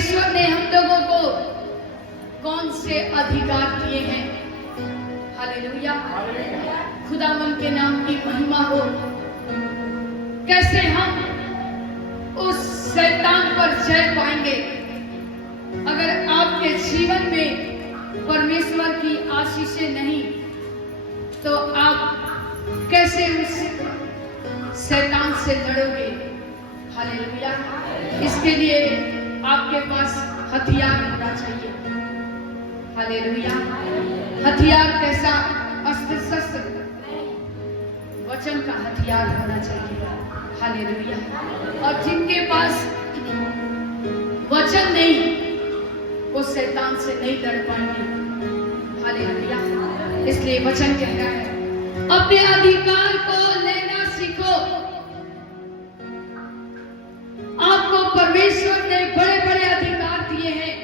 परमेश्वर ने हम लोगों को कौन से अधिकार दिए हैं। हालेलुया, खुदावन के नाम की महिमा हो। कैसे हम उस शैतान पर जय पाएंगे अगर आपके जीवन में परमेश्वर की आशीषें नहीं, तो आप कैसे उस शैतान से लड़ोगे। हालेलुया, इसके लिए आपके पास हथियार होना चाहिए। हालेलुया, हथियार कैसा? अस्त्र शस्त्र, वचन का हथियार होना चाहिए। हालेलुया, और जिनके पास वचन नहीं वो शैतान से नहीं लड़ पाएंगे। हालेलुया, इसलिए वचन कह रहा है अपने अधिकार को लेना सीखो। आपको परमेश्वर ने बड़े बड़े अधिकार दिए हैं।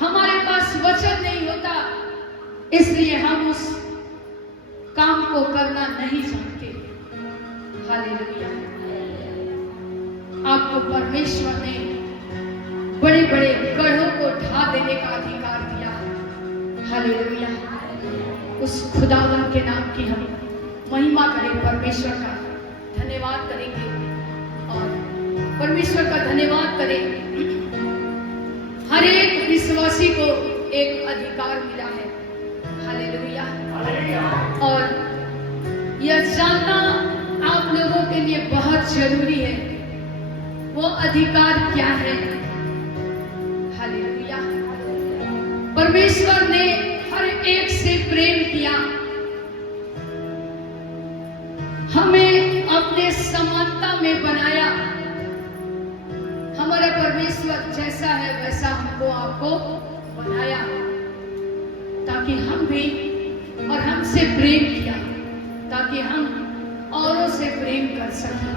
हमारे पास वचन नहीं होता, इसलिए हम उस काम को करना नहीं जानते। हालेलुया, आपको परमेश्वर ने बड़े बड़े गढ़ों को ढा देने का अधिकार दिया है। हालेलुया, उस खुदावन के नाम की हम महिमा करें, परमेश्वर का धन्यवाद करेंगे और परमेश्वर का धन्यवाद करें। हर एक विश्वासी को एक अधिकार मिला है। हालेलुया, और यह जानना आप लोगों के लिए बहुत जरूरी है। वो अधिकार क्या है? हालेलुया, परमेश्वर ने हर एक से प्रेम किया, हमें अपने समानता में बनाया। हमारा परमेश्वर जैसा है वैसा हमको आपको बनाया, ताकि हम भी और हमसे प्रेम किया, ताकि हम औरों से प्रेम कर सकें।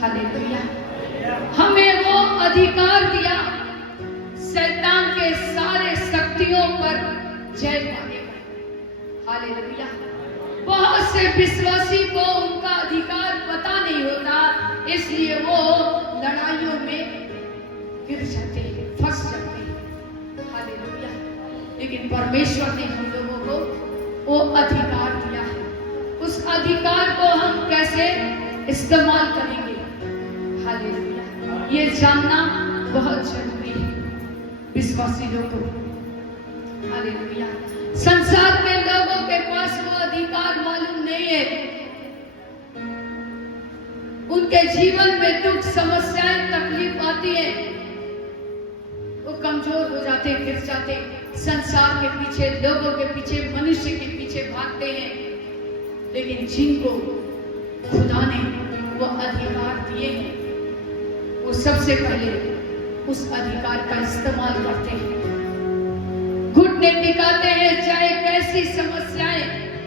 हालेलुया, हमें वो अधिकार दिया शैतान के सारे शक्तियों पर जय पाने का। हालेलुया, बहुत से विश्वासी को उनका अधिकार पता नहीं होता, इसलिए वो लड़ाइयों में गिर जाते हैं, फंस जाते हैं। हालेलुया, लेकिन परमेश्वर ने हम लोगों को वो अधिकार दिया है। उस अधिकार को हम कैसे इस्तेमाल करेंगे? हालेलुया, ये जानना बहुत जरूरी है विश्वासी लोगों को। हालेलुया, संसार के लोगों के पास वो अधिकार मालूम नहीं है। उनके जीवन में दुख, समस्याएं, तकलीफ आती है, वो कमजोर हो जाते, गिर जाते, संसार के पीछे, लोगों के पीछे, मनुष्य के पीछे भागते हैं। लेकिन जिनको खुदा ने वो अधिकार दिए हैं, वो सबसे पहले उस अधिकार का इस्तेमाल करते हैं, घुटने टिकाते हैं। चाहे कैसी समस्याएं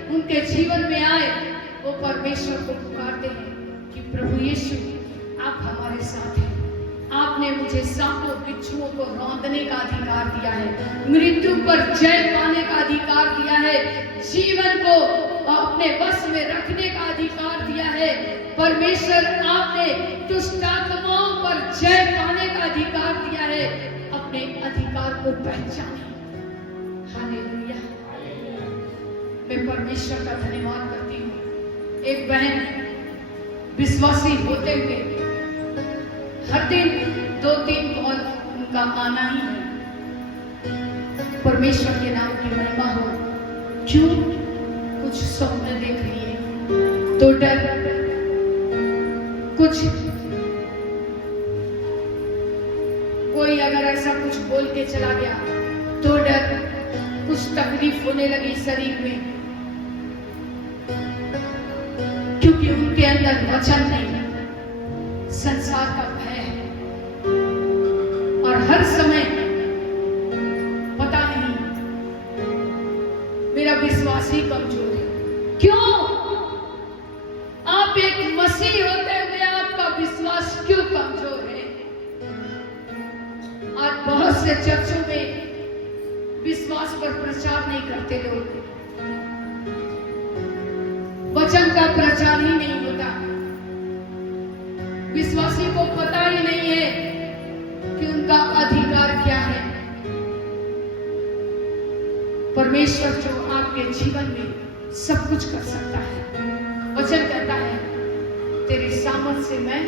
उनके जीवन में आए, वो परमेश्वर को पुकारते हैं कि प्रभु यीशु, आप हमारे साथ हैं। आपने मुझे सांपों बिच्छुओं को रौंदने का अधिकार दिया है, मृत्यु पर जय पाने का अधिकार दिया है, जीवन को अपने वश में रखने का अधिकार दिया है। परमेश्वर, आपने दुष्ट आत्माओं पर जय पाने का अधिकार दिया है। अपने अधिकार को पहचाने। हालेलुया, मैं परमेश्वर का धन्यवाद करती हूँ। एक बहन विश्वासी होते हुए हर दिन 2-3 कॉल उनका आना ही है। परमेश्वर के नाम की महिमा हो। क्यों? कुछ स्वप्न देख लिए तो डर, कुछ कोई अगर ऐसा कुछ बोल के चला गया तो डर, कुछ तकलीफ होने लगी शरीर में, क्योंकि उनके अंदर वचन नहीं, संसार का भय है। और हर समय पता नहीं, मेरा विश्वास ही कमजोर है। क्यों? आप एक मसीह होते हुए आपका विश्वास क्यों कमजोर है? आज बहुत से चर्चों में विश्वास पर प्रचार नहीं करते लोग, वचन का प्रचार ही नहीं होता। विश्वासी को पता ही नहीं है कि उनका अधिकार क्या है। परमेश्वर जो आपके जीवन में सब कुछ कर सकता है, वचन कहता है तेरी सामर्थ से मैं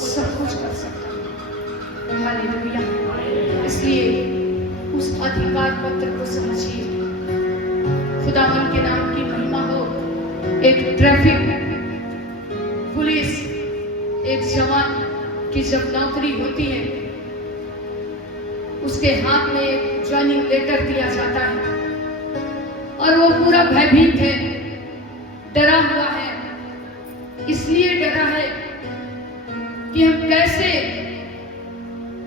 सब कुछ कर सकता हूं। हालेलुया। इसलिए उस अधिकार पत्र को समझिए। खुदावन के नाम की महिमा हो। एक ट्रैफिक पुलिस, एक जवान की जब नौकरी होती है, उसके हाथ में एक ज्वाइनिंग लेटर दिया जाता है और वो पूरा भयभीत है, डरा हुआ है। इसलिए डरा है कि हम कैसे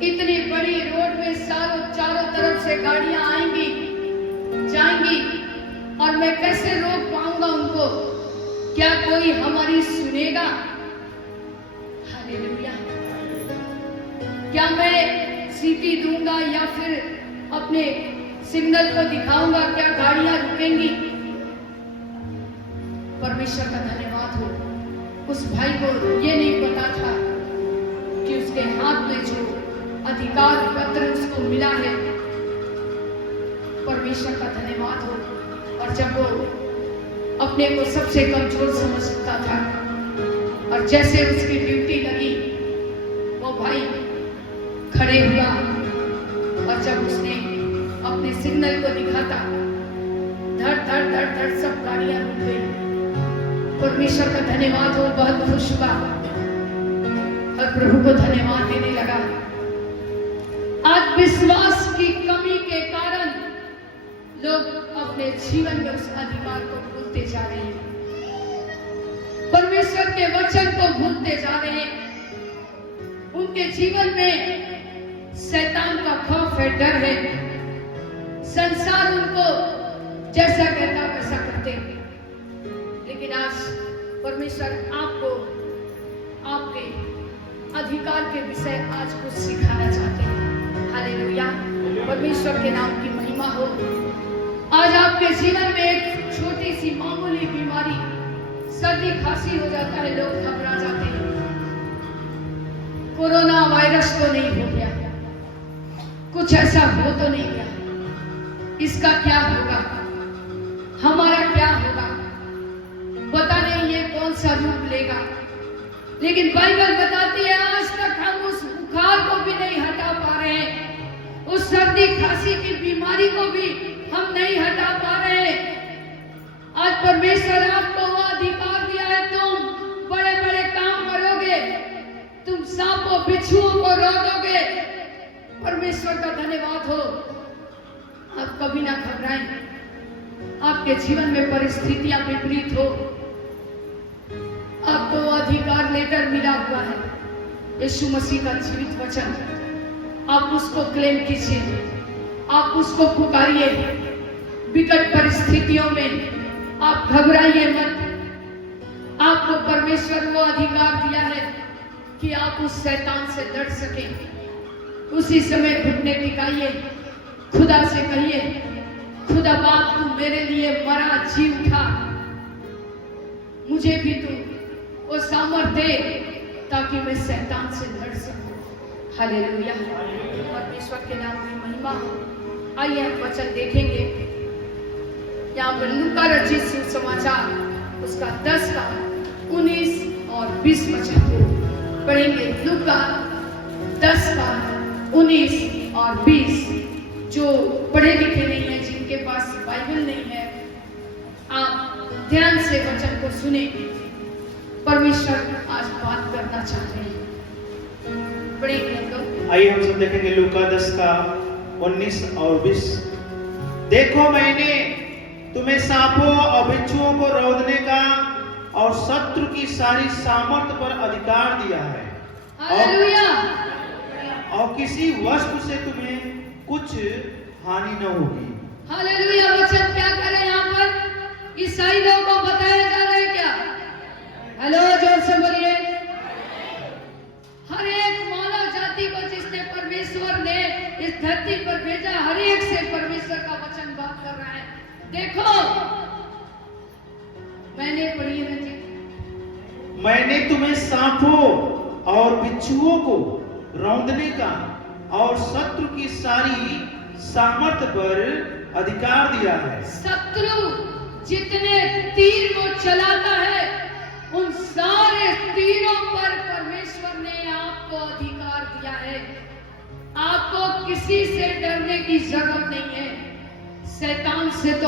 इतनी बड़ी रोड में चारों तरफ से गाड़ियां आएंगी जाएंगी और मैं कैसे रोक पाऊंगा उनको? क्या कोई हमारी सुनेगा? हालेलुया। क्या मैं सीटी दूंगा या फिर अपने सिग्नल को दिखाऊंगा? क्या गाड़ियां रुकेंगी? परमेश्वर का धन्यवाद हो। उस भाई को ये नहीं पता था कि उसके हाथ में जो अधिकार पत्र उसको मिला है। परमेश्वर का धन्यवाद हो। और जब वो अपने को सबसे कमजोर समझता था और जैसे उसकी ड्यूटी लगी, वो भाई खड़े हुआ और जब उसने अपने सिग्नल को दिखाता, धड़ धड़ धड़ धड़ सब गाड़ियां रुक गई। परमेश्वर का धन्यवाद हो। बहुत खुश हुआ और प्रभु को धन्यवाद देने लगा। आज विश्वास की कमी के कारण लोग अपने जीवन में उस अधिकार को भूलते जा रहे हैं, परमेश्वर के वचन को भूलते जा रहे हैं। उनके जीवन में शैतान का खौफ है, डर है। संसार उनको जैसा कहता वैसा करते। लेकिन आज परमेश्वर आपको आपके अधिकार के विषय आज कुछ सिखाना चाहते हैं। हालेलुया। परमेश्वर के नाम की महिमा हो। आज आपके जीवन में एक छोटी सी मामूली बीमारी, सर्दी खांसी हो जाता है, लोग घबरा जाते हैं। कोरोना वायरस तो नहीं हो गया, कुछ ऐसा हो तो नहीं गया, इसका क्या होगा, हमारा क्या होगा, पता नहीं ये कौन सा रूप लेगा। लेकिन बाइबल बताती है आज तक हम उस बुखार को भी नहीं हटा पा रहे हैं, उस सर्दी खांसी की बीमारी को भी हम नहीं हटा पा रहे। आज परमेश्वर आपको वो अधिकार दिया है, तुम बड़े बड़े काम करोगे, तुम सांपों बिच्छुओं को रोकोगे। परमेश्वर का धन्यवाद हो। आप कभी ना घबराएं। आपके जीवन में परिस्थितियां विपरीत हो, आपको अधिकार लेटर मिला हुआ है, यीशु मसीह का जीवित वचन, आप उसको क्लेम कीजिए, आप उसको पुकारिए। विकट परिस्थितियों में आप घबराइए मत। आपको परमेश्वर वो अधिकार दिया है कि आप उस शैतान से लड़ सकें। उसी समय घुटने टिकाइए, खुदा से कहिए, खुदा बाप तू मेरे लिए मरा, जी उठा, मुझे भी तू वो सामर्थ दे ताकि मैं शैतान से लड़ सकूं। हालेलुया। परमेश्वर के नाम की महिमा हो। आइए हम वचन देखेंगे। यहाँ पर लूका रचित सुसमाचार उसका 10 का 19 और 20 वचन को पढ़ेंगे। लूका 10 का 19 और 20। जो पढ़े लिखे नहीं है, जिनके पास बाइबल नहीं है, आप ध्यान से वचन को सुने। परमेश्वर आज बात करना चाहते हैं। पढ़ेंगे हम लोग। आइए हम सब देखेंगे लूका 10 का 19 और 20। देखो मैंने तुम्हें सांपों और बिच्छुओं को रौंदने का और शत्रु की सारी सामर्थ पर अधिकार दिया है, और किसी वस्तु से तुम्हें कुछ हानि न होगी। हालेलुया। वचन क्या करे यहाँ पर? ईसाई लोगों को बताया जा रहा है क्या? हेलो, जोर से बोलिए। हर एक मानव जाति को जिसने परमेश्वर ने इस धरती पर भेजा, हर एक से परमेश्वर का वचन बात कर रहा है। देखो, मैंने पढ़ी है जी, मैंने तुम्हें सांपों और बिच्छुओं को रौंदने का और शत्रु की सारी सामर्थ पर अधिकार दिया है। शत्रु जितने तीर वो चलाता है उन सारे तीरों पर परमेश्वर ने आपको अधिकार दिया है। आपको किसी से डरने की जरूरत नहीं है। शैतान से तो